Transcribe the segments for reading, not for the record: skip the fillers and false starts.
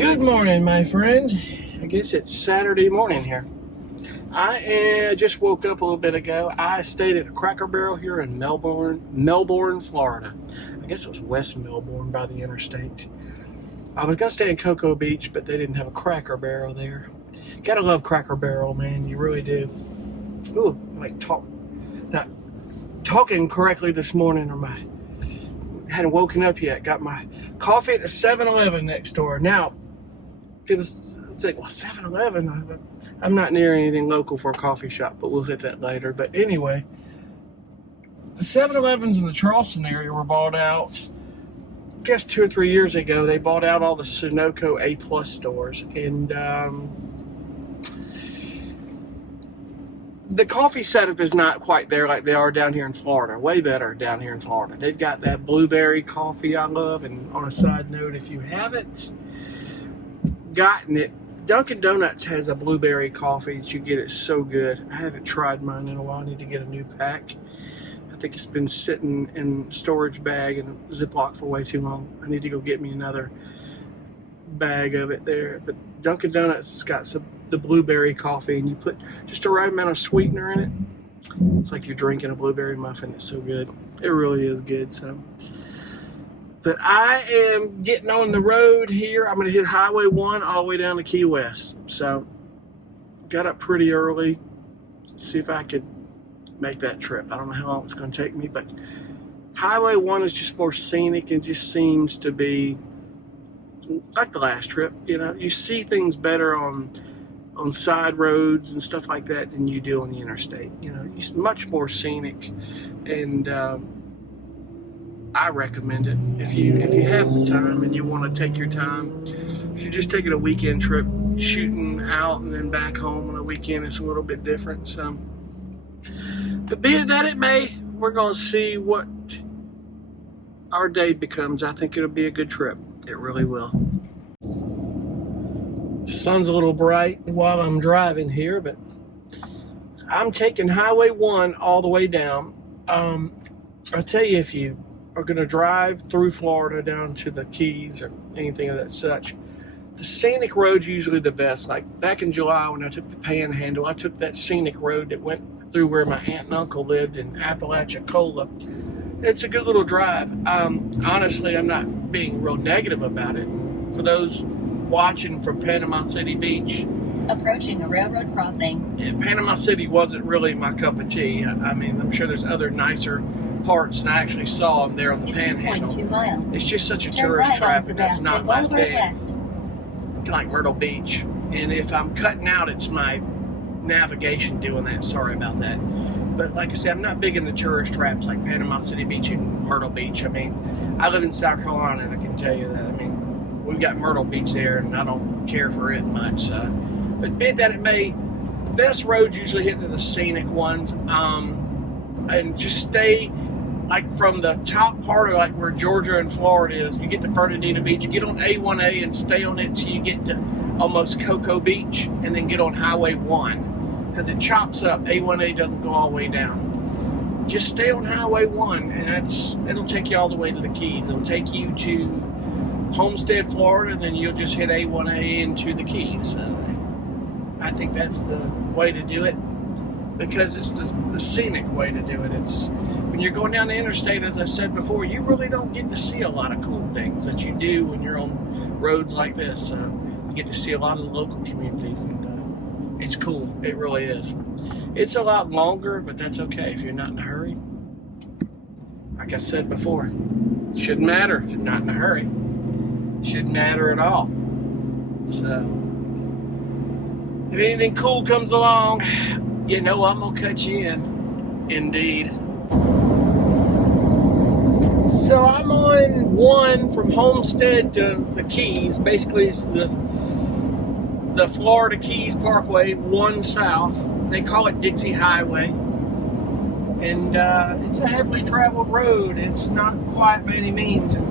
Good morning, my friend. I guess it's Saturday morning here. I just woke up a little bit ago. I stayed at a Cracker Barrel here in Melbourne, Florida. I guess it was West Melbourne by the interstate. I was going to stay in Cocoa Beach, but they didn't have a Cracker Barrel there. Gotta love Cracker Barrel, man. You really do. Ooh, not talking correctly this morning, or hadn't woken up yet. Got my coffee at the 7-Eleven next door. Now, I think, well, 7-Eleven, I'm not near anything local for a coffee shop, but we'll hit that later. But anyway, the 7-Elevens in the Charleston area were bought out, I guess 2 or 3 years ago. They bought out all the Sunoco A+ stores, and the coffee setup is not quite there like they are down here in Florida. Way better down here in Florida. They've got that blueberry coffee I love. And on a side note, if you haven't gotten it, Dunkin' Donuts has a blueberry coffee that you get. It's so good. I haven't tried mine in a while. I need to get a new pack. I think it's been sitting in storage bag and Ziploc for way too long. I need to go get me another bag of it there. But Dunkin' Donuts has got the blueberry coffee, and you put just the right amount of sweetener in it. It's like you're drinking a blueberry muffin. It's so good. It really is good. But I am getting on the road here. I'm going to hit Highway 1 all the way down to Key West. So got up pretty early. See if I could make that trip. I don't know how long it's going to take me, but Highway 1 is just more scenic and just seems to be like the last trip. You know, you see things better on side roads and stuff like that than you do on the interstate. You know, it's much more scenic, and I recommend it if you have the time and you want to take your time. If you're just taking a weekend trip, shooting out and then back home on a weekend, it's a little bit different. So, but be it that it may, we're going to see what our day becomes. I think it'll be a good trip. It really will. The sun's a little bright while I'm driving here, but I'm taking Highway 1 all the way down. I'll tell you, if you are going to drive through Florida down to the Keys or anything of that such, the scenic road's usually the best. Like back in July when I took the Panhandle, I took that scenic road that went through where my aunt and uncle lived in Apalachicola. It's a good little drive. Honestly, I'm not being real negative about it. For those watching from Panama City Beach, approaching a railroad crossing. Panama City wasn't really my cup of tea. I mean, I'm sure there's other nicer parts, and I actually saw them there on the Panhandle. 2.2 miles. It's just such a Turn tourist right trap, on and that's not my Boulevard thing. West. Kind of like Myrtle Beach. And if I'm cutting out, it's my navigation doing that. Sorry about that. But like I said, I'm not big in the tourist traps like Panama City Beach and Myrtle Beach. I mean, I live in South Carolina, and I can tell you that. I mean, we've got Myrtle Beach there, and I don't care for it much. But be it that it may, the best roads usually hit the scenic ones. And just stay like from the top part of like where Georgia and Florida is. You get to Fernandina Beach, you get on A1A and stay on it till you get to almost Cocoa Beach, and then get on Highway 1 because it chops up. A1A doesn't go all the way down. Just stay on Highway 1, and it'll take you all the way to the Keys. It'll take you to Homestead, Florida, then you'll just hit A1A into the Keys. I think that's the way to do it because it's the scenic way to do it. It's when you're going down the interstate, as I said before, you really don't get to see a lot of cool things that you do when you're on roads like this. You get to see a lot of the local communities, and it's cool. It really is. It's a lot longer, but that's okay if you're not in a hurry. Like I said before, it shouldn't matter if you're not in a hurry. Shouldn't matter at all. So, if anything cool comes along, you know I'm gonna cut you in. Indeed. So I'm on 1 from Homestead to the Keys. Basically, it's the Florida Keys Parkway, 1 south. They call it Dixie Highway. And it's a heavily traveled road. It's not quite by any means. It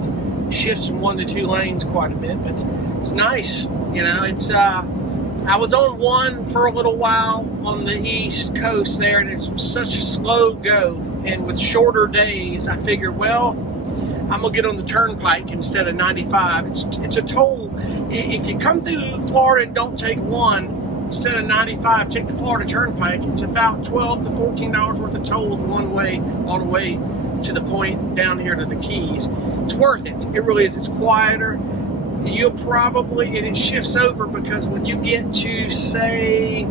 shifts from 1 to 2 lanes quite a bit, but it's nice. You know, it's I was on 1 for a little while on the East Coast there, and it's such a slow go. And with shorter days, I figured, well, I'm gonna get on the turnpike instead of 95. It's a toll. If you come through Florida and don't take one, instead of 95, take the Florida Turnpike. It's about $12 to $14 worth of tolls one way, all the way to the point down here to the Keys. It's worth it. It really is. It's quieter. You'll probably, and it shifts over because when you get to, say,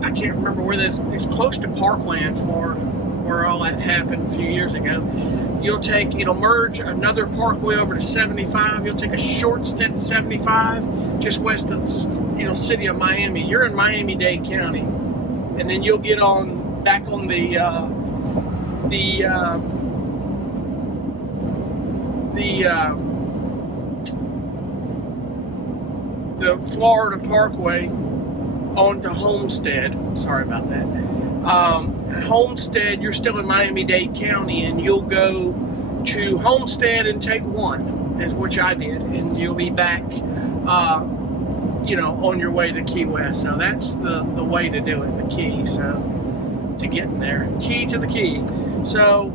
I can't remember where this, it's close to Parkland, Florida, where all that happened a few years ago. It'll merge another parkway over to 75. You'll take a short stint to 75, just west of, city of Miami. You're in Miami-Dade County. And then you'll get back on the Florida Parkway onto Homestead. Sorry about that. Homestead, you're still in Miami-Dade County, and you'll go to Homestead and take one, is which I did, and you'll be back, on your way to Key West. So that's the way to do it, the key, so to get in there. Key to the key. So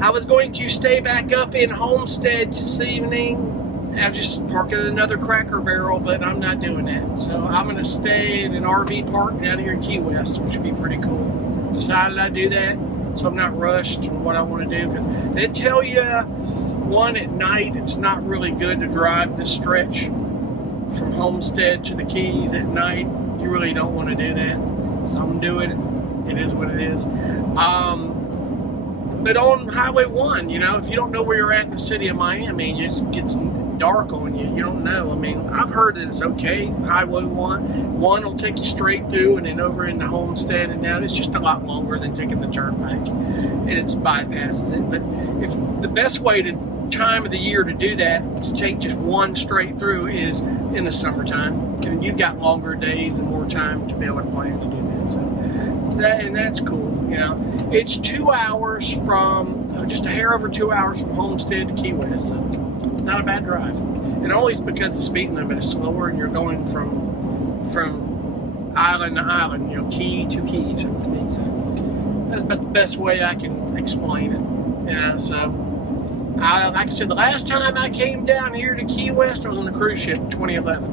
I was going to stay back up in Homestead this evening. I've just parked at another Cracker Barrel, but I'm not doing that. So I'm going to stay at an RV park down here in Key West, which would be pretty cool. Decided I'd do that, so I'm not rushed on what I want to do, because they tell you, one, at night, it's not really good to drive this stretch from Homestead to the Keys at night. You really don't want to do that. Some do it. It is what it is. But on Highway 1, if you don't know where you're at in the city of Miami, it just gets dark on you. You don't know. I mean, I've heard that it's okay. Highway 1 will take you straight through and then over into Homestead, and now it's just a lot longer than taking the turnpike, and it bypasses it. But if the best way to time of the year to do that, to take just one straight through, is in the summertime, and you've got longer days and more time to be able to plan to do that. So that's cool. It's 2 hours from, just a hair over 2 hours from Homestead to Key West, so not a bad drive. And always because the speed limit is slower, and you're going from island to island, key to key, so to speak. So that's about the best way I can explain it. So like I said, the last time I came down here to Key West, I was on a cruise ship in 2011. I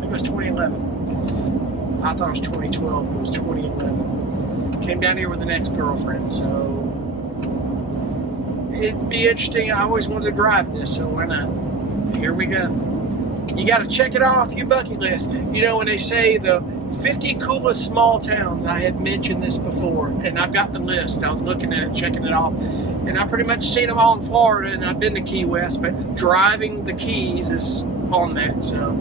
think it was 2011. I thought it was 2012, but it was 2011. Came down here with an ex-girlfriend, so it'd be interesting. I always wanted to drive this, so why not? Here we go. You got to check it off your bucket list. When they say the 50 coolest small towns, I had mentioned this before, and I've got the list. I was looking at it, checking it off, and I pretty much seen them all in Florida, and I've been to Key West, but driving the Keys is on that. So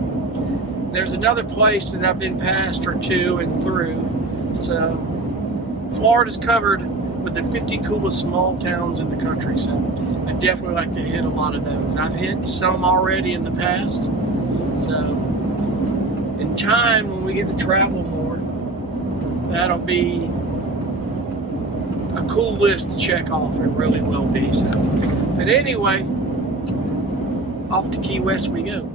there's another place that I've been past or two and through. So Florida's covered with the 50 coolest small towns in the country, so I definitely like to hit a lot of those. I've hit some already in the past, so in time, when we get to travel more, that'll be a cool list to check off. It really will be. So, but anyway, off to Key West we go.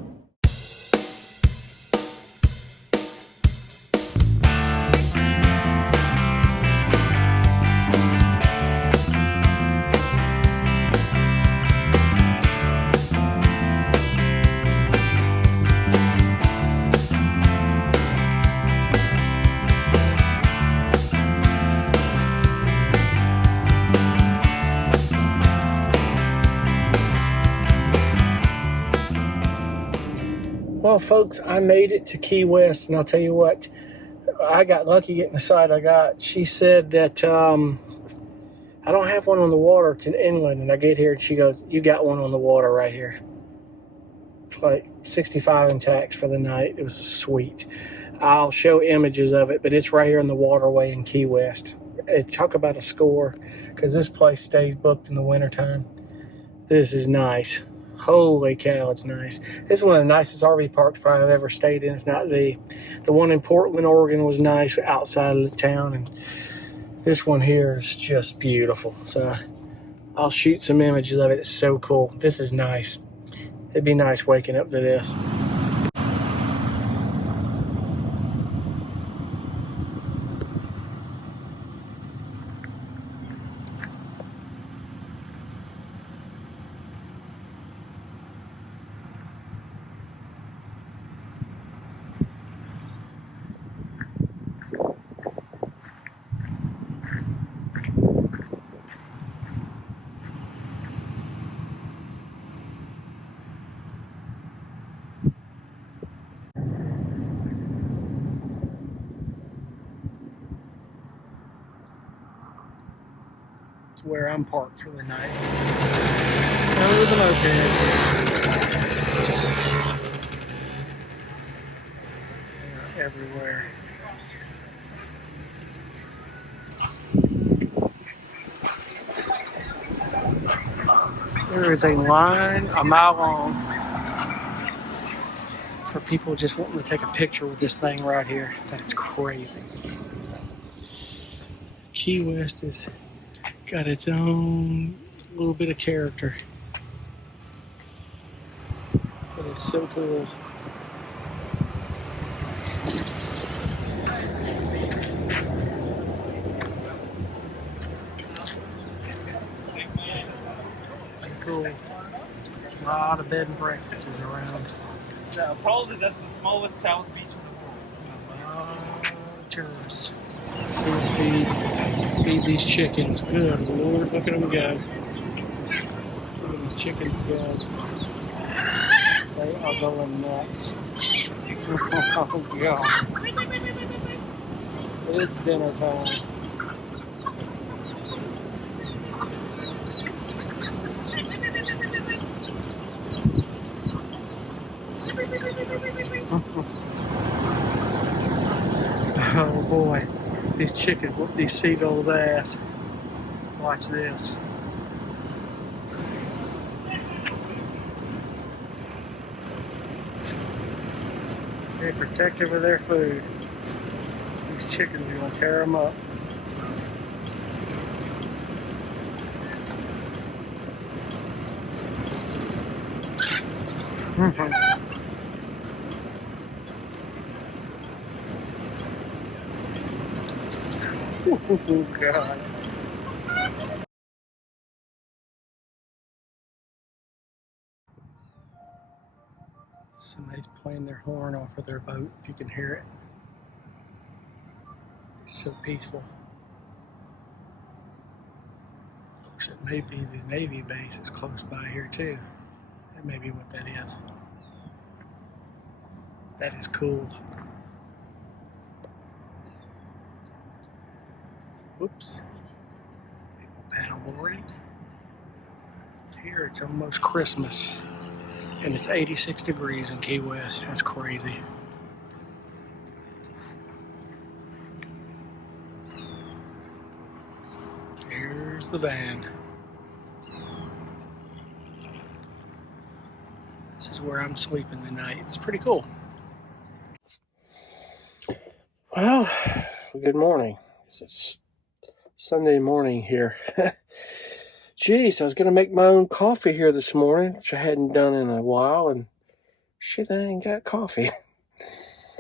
Well, folks, I made it to Key West, and I'll tell you what, I got lucky getting the site I got. She said that I don't have one on the water. It's an inland, and I get here, and she goes, "You got one on the water right here." For like 65 in tax for the night. It was sweet. I'll show images of it, but it's right here in the waterway in Key West. Talk about a score, because this place stays booked in the wintertime. This is nice. Holy cow, it's nice. This is one of the nicest RV parks probably I've ever stayed in, if not the one in Portland, Oregon was nice outside of the town, and this one here is just beautiful. So I'll shoot some images of it. It's so cool. This is nice. It'd be nice waking up to this. That's where I'm parked for the night. Over the mopeds. They're everywhere. There is a line a mile long for people just wanting to take a picture with this thing right here. That's crazy. Key West has got its own little bit of character. It is so cool. Cool. A lot of bed and breakfasts around. Yeah, probably that's the smallest South Beach in the world. Tourists. Feed these chickens. Good Lord, look at them go. Look at these chickens go. They are going nuts. Oh God. It's dinner time. Oh boy, these chickens whoop these seagulls' ass. Watch this. They're protective of their food. These chickens are gonna tear them up. Oh God. Somebody's playing their horn off of their boat, if you can hear it. It's so peaceful. Of course, it may be the Navy base is close by here too. That may be what that is. That is cool. Whoops. People paddleboarding. Here it's almost Christmas. And it's 86 degrees in Key West. That's crazy. Here's the van. This is where I'm sleeping tonight. It's pretty cool. Well, good morning. It's Sunday morning here. Jeez, I was going to make my own coffee here this morning, which I hadn't done in a while, and shit, I ain't got coffee.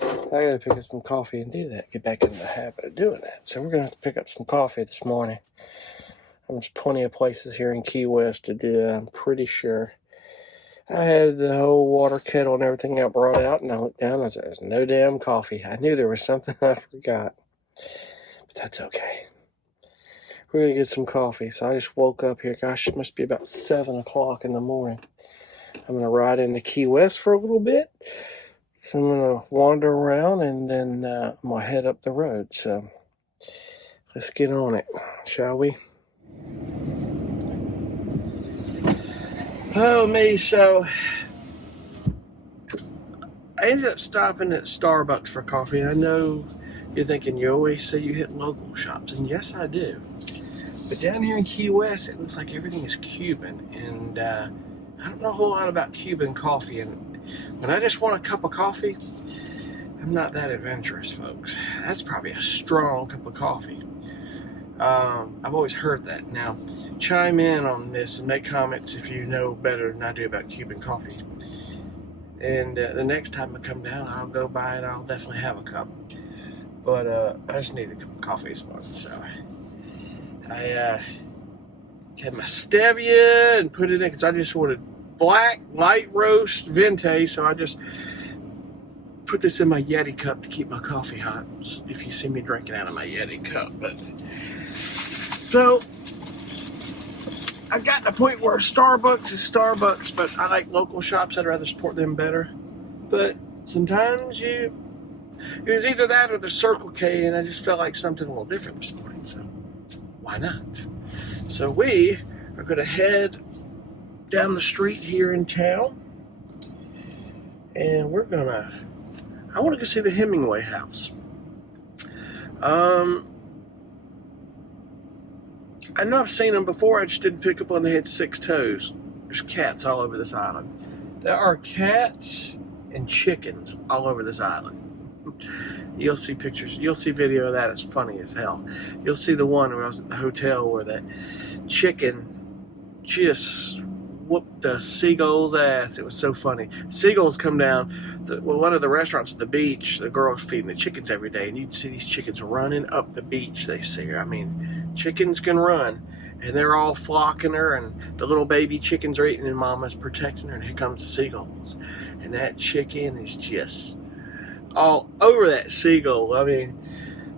I gotta pick up some coffee and do that, get back into the habit of doing that. So we're going to have to pick up some coffee this morning. There's plenty of places here in Key West to do that, I'm pretty sure. I had the whole water kettle and everything I brought out, and I looked down and I said, there's no damn coffee. I knew there was something I forgot, but that's okay. We're going to get some coffee. So I just woke up here. Gosh, it must be about 7 o'clock in the morning. I'm going to ride into Key West for a little bit. I'm going to wander around and then I'm going to head up the road. So let's get on it, shall we? Oh, me. So I ended up stopping at Starbucks for coffee. And I know you're thinking you always say you hit local shops. And yes, I do. But down here in Key West, it looks like everything is Cuban, and I don't know a whole lot about Cuban coffee, and when I just want a cup of coffee, I'm not that adventurous, folks. That's probably a strong cup of coffee. I've always heard that. Now, chime in on this and make comments if you know better than I do about Cuban coffee. And the next time I come down, I'll go by and I'll definitely have a cup. But I just need a cup of coffee this morning, so I had my stevia and put it in because I just wanted black, light roast, venti. So I just put this in my Yeti cup to keep my coffee hot. If you see me drinking out of my Yeti cup. But so I've gotten to the point where Starbucks is Starbucks, but I like local shops. I'd rather support them better. But sometimes it was either that or the Circle K, and I just felt like something a little different this morning. So why not? So we are going to head down the street here in town, and I want to go see the Hemingway house. I know I've seen them before, I just didn't pick up on they had 6 toes. There's cats all over this island. There are cats and chickens all over this island. You'll see pictures, you'll see video of that. It's funny as hell. You'll see the one where I was at the hotel where that chicken just whooped the seagull's ass. It was so funny. Seagulls come down one of the restaurants at the beach. The girl's feeding the chickens every day, and you'd see these chickens running up the beach. They see, I mean, chickens can run, and they're all flocking her, and the little baby chickens are eating, and mama's protecting her, and here comes the seagulls, and that chicken is just all over that seagull. I mean,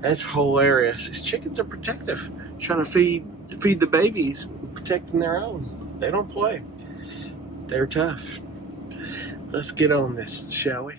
that's hilarious. These chickens are protective, trying to feed the babies, protecting their own. They don't play. They're tough. Let's get on this, shall we?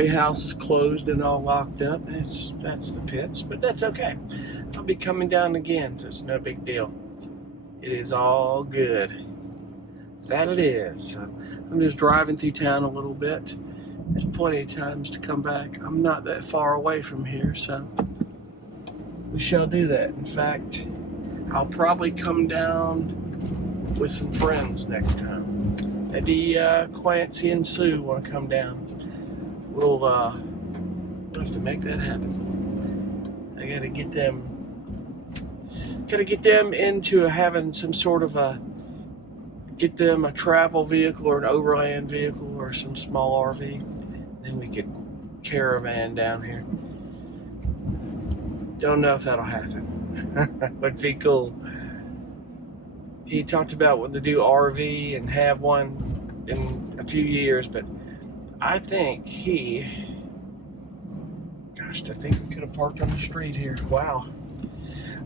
Hemingway house is closed and all locked up. That's the pits, but that's okay. I'll be coming down again, so it's no big deal. It is all good. That it is. So I'm just driving through town a little bit. There's plenty of times to come back. I'm not that far away from here, so we shall do that. In fact, I'll probably come down with some friends next time. Maybe Clancy and Sue want to come down. We'll have to make that happen. I gotta get them into having some sort of get them a travel vehicle or an overland vehicle or some small RV. Then we could caravan down here. Don't know if that'll happen. Would be cool. He talked about wanting to do RV and have one in a few years, but I think I think we could have parked on the street here. Wow.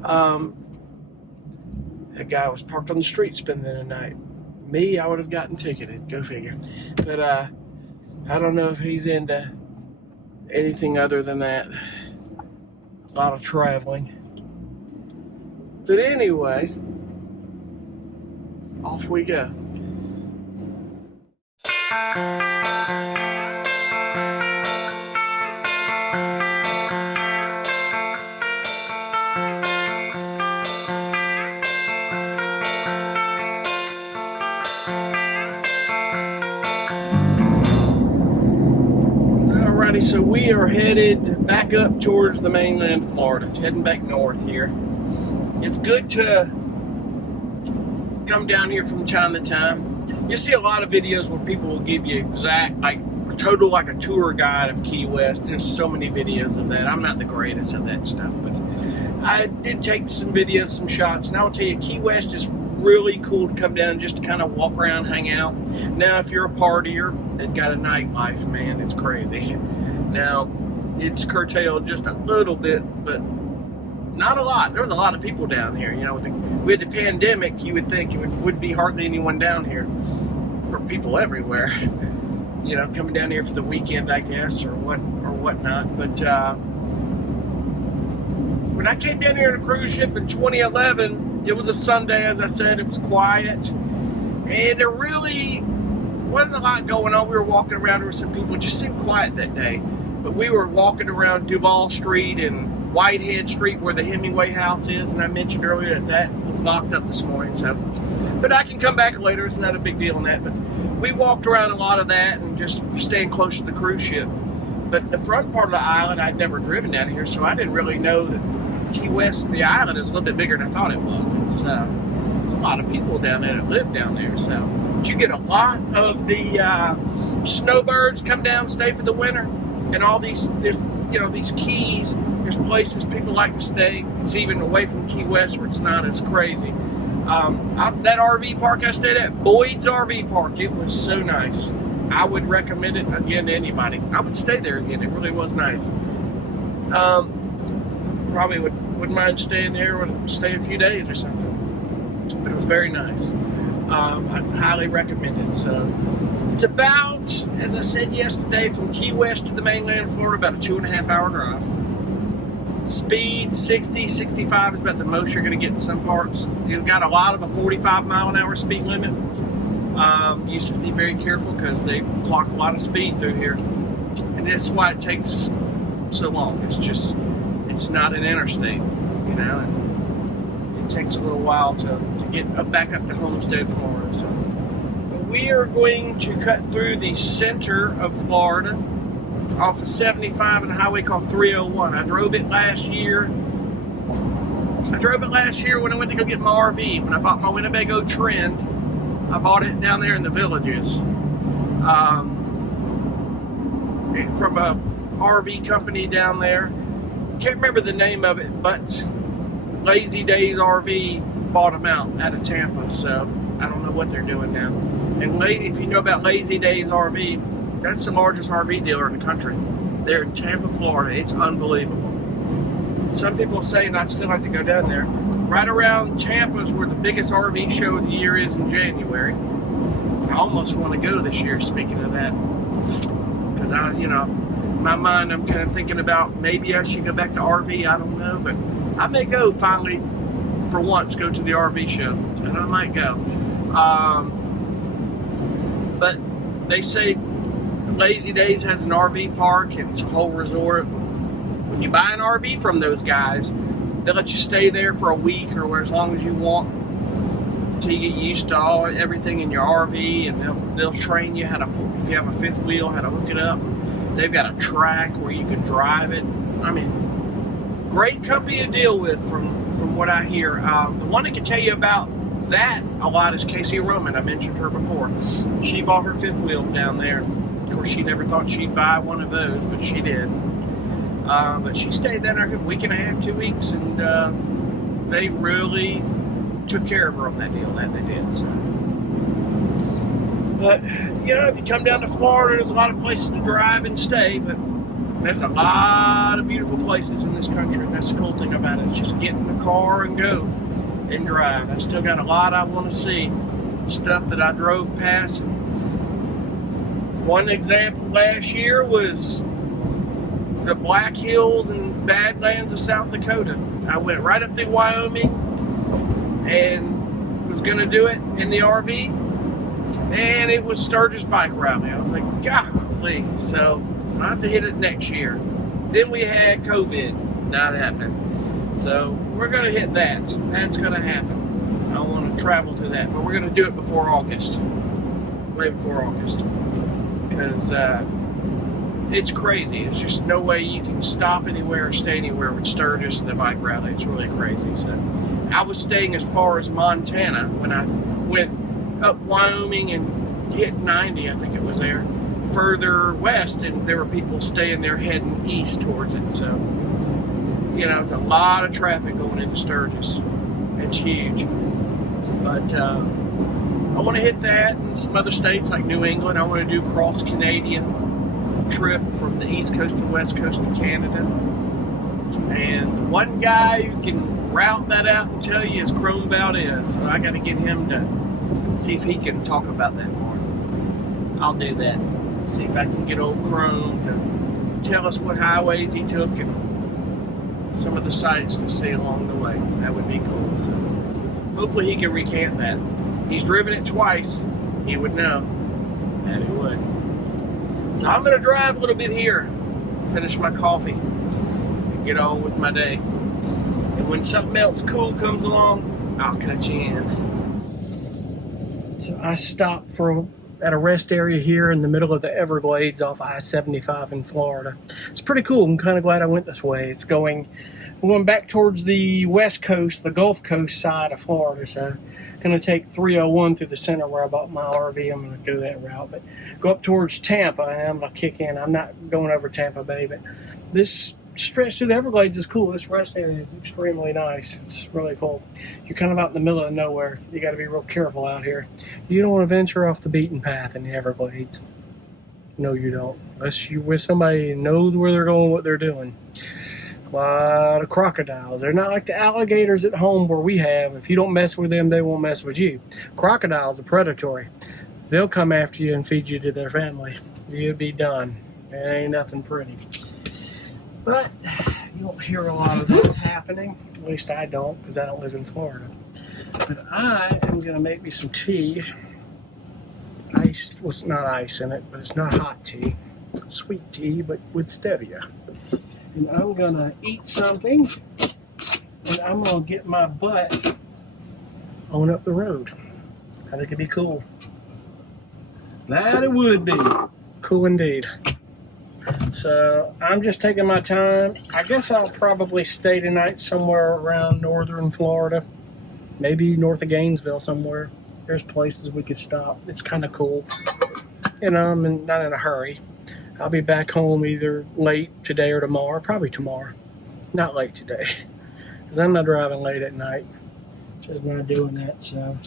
A guy was parked on the street spending the night. Me, I would have gotten ticketed. Go figure. But I don't know if he's into anything other than that. A lot of traveling. But anyway, off we go. Alrighty, so we are headed back up towards the mainland Florida, heading back north here. It's good to come down here from time to time. You see a lot of videos where people will give you exact, like a tour guide of Key West. There's so many videos of that. I'm not the greatest at that stuff, but I did take some videos, some shots, and I will tell you, Key West is really cool to come down just to kind of walk around, hang out. Now, if you're a partier, they've got a nightlife, man. It's crazy. Now, it's curtailed just a little bit, but not a lot. There was a lot of people down here. You know, with the pandemic, you would think it wouldn't be hardly anyone down here. Or people everywhere. You know, coming down here for the weekend, I guess, or whatnot. But when I came down here on a cruise ship in 2011, it was a Sunday, as I said. It was quiet, and there really wasn't a lot going on. We were walking around. There were some people. It just seemed quiet that day. But we were walking around Duval Street and Whitehead Street where the Hemingway house is, and I mentioned earlier that was locked up this morning. So, but I can come back later. It's not a big deal on that. But we walked around a lot of that and just staying close to the cruise ship. But the front part of the island, I'd never driven down here, so I didn't really know that Key West, the island, is a little bit bigger than I thought it was. It's a lot of people down there that live down there. So, but you get a lot of the snowbirds come down, stay for the winter. And all these, there's, you know, these keys, there's places people like to stay. It's even away from Key West where it's not as crazy. That RV park I stayed at, Boyd's RV Park, it was so nice. I would recommend it again to anybody. I would stay there again. It really was nice. Probably wouldn't mind staying there, would stay a few days or something. But it was very nice. I highly recommend it. So it's about, as I said yesterday, from Key West to the mainland Florida, about a 2.5 hour drive. Speed 60, 65 is about the most you're going to get in some parts. You've got a lot of a 45 mile an hour speed limit. You should be very careful because they clock a lot of speed through here. And that's why it takes so long. It's not an interstate, you know. And it takes a little while to get back up to Homestead, Florida. So we are going to cut through the center of Florida off of 75 and a highway called 301. I drove it last year. When I went to go get my RV. When I bought my Winnebago Trend, I bought it down there in the Villages. From a RV company down there. Can't remember the name of it, but Lazy Days RV bought them out of Tampa, so I don't know what they're doing now. And if you know about Lazy Days RV, that's the largest RV dealer in the country. They're in Tampa, Florida. It's unbelievable. Some people say, and I'd still like to go down there. Right around Tampa is where the biggest RV show of the year is in January. I almost want to go this year, speaking of that. Because my mind, I'm kind of thinking about maybe I should go back to RV. I don't know, but I may go finally, for once, go to the RV show, and I might go. But they say Lazy Days has an RV park and it's a whole resort. When you buy an RV from those guys, they'll let you stay there for a week or as long as you want until you get used to everything in your RV, and they'll train you how to, if you have a fifth wheel, how to hook it up. They've got a track where you can drive it. I mean, great company to deal with from what I hear. The one that can tell you about that a lot is Casey Roman. I mentioned her before. She bought her fifth wheel down there. Of course, she never thought she'd buy one of those, but she did. But she stayed there a good week and a half, 2 weeks, and they really took care of her on that deal. That they did. So. But, you know, if you come down to Florida, there's a lot of places to drive and stay, but there's a lot of beautiful places in this country. And that's the cool thing about it. It's just get in the car and go and drive. I still got a lot I want to see. Stuff that I drove past. One example last year was the Black Hills and Badlands of South Dakota. I went right up through Wyoming and was going to do it in the RV. And it was Sturgis Bike Rally. I was like, golly. So I have to hit it next year. Then we had COVID. Not happening. So we're going to hit that. That's going to happen. I want to travel to that. But we're going to do it before August. Way before August. Because it's crazy. There's just no way you can stop anywhere or stay anywhere with Sturgis and the bike rally. It's really crazy. So I was staying as far as Montana when I went up Wyoming and hit 90, I think it was there, further west, and there were people staying there heading east towards it. So, you know, it's a lot of traffic going into Sturgis. It's huge. But I want to hit that and some other states like New England. I want to do cross-Canadian trip from the east coast to west coast of Canada. And one guy who can route that out and tell you is Chrome Valdez. So I got to get him to see if he can talk about that more. I'll do that. See if I can get old Chrome to tell us what highways he took and some of the sights to see along the way. That would be cool. So hopefully he can recant that. He's driven it twice. He would know. And he would. So I'm going to drive a little bit here, finish my coffee, and get on with my day. And when something else cool comes along, I'll cut you in. So I stopped at a rest area here in the middle of the Everglades off I-75 in Florida. It's pretty cool. I'm kind of glad I went this way. It's going back towards the west coast, the Gulf Coast side of Florida. So I'm going to take 301 through the center where I bought my RV. I'm going to go that route, but go up towards Tampa and I'm going to kick in. I'm not going over Tampa Bay, but this stretch through the Everglades is cool. This rest area is extremely nice. It's really cool. You're kind of out in the middle of nowhere. You got to be real careful out here. You don't want to venture off the beaten path in the Everglades. No, you don't. Unless you're with somebody who knows where they're going, what they're doing. A lot of crocodiles. They're not like the alligators at home where we have. If you don't mess with them, they won't mess with you. Crocodiles are predatory. They'll come after you and feed you to their family. You'll be done. It ain't nothing pretty. But you won't hear a lot of that happening. At least I don't, because I don't live in Florida. But I am going to make me some tea. Iced, well, it's not ice in it, but it's not hot tea. It's sweet tea, but with stevia. And I'm going to eat something, and I'm going to get my butt on up the road. I think it'd be cool. That it would be. Cool indeed. So I'm just taking my time. I guess I'll probably stay tonight somewhere around northern Florida. Maybe north of Gainesville somewhere. There's places we could stop. It's kind of cool. You know, I'm not in a hurry. I'll be back home either late today or tomorrow. Probably tomorrow. Not late today. Because I'm not driving late at night. Just not doing that. So,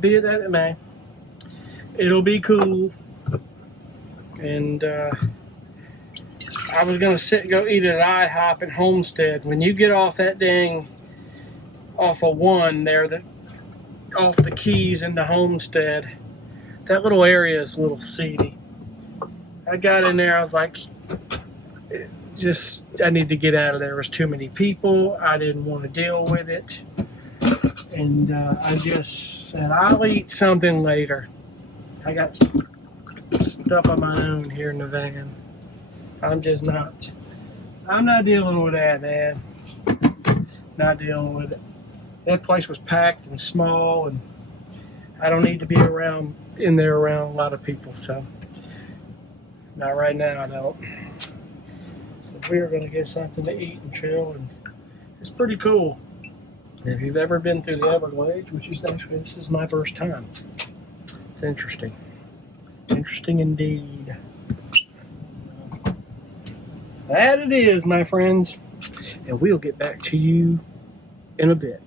be it that it may. It'll be cool. And, I was going to go eat at IHOP in Homestead. When you get off that dang, off of 1 there, off the Keys into Homestead, that little area is a little seedy. I got in there, I was like, I need to get out of there. There was too many people. I didn't want to deal with it. And I just said, I'll eat something later. I got stuff of my own here in the van. I'm not dealing with that, man. Not dealing with it. That place was packed and small, and I don't need to be in there around a lot of people, so not right now, I don't. So we're gonna get something to eat and chill, and it's pretty cool. If you've ever been through the Everglades, which is actually, this is my first time. It's interesting. Interesting indeed. That it is, my friends. And we'll get back to you in a bit.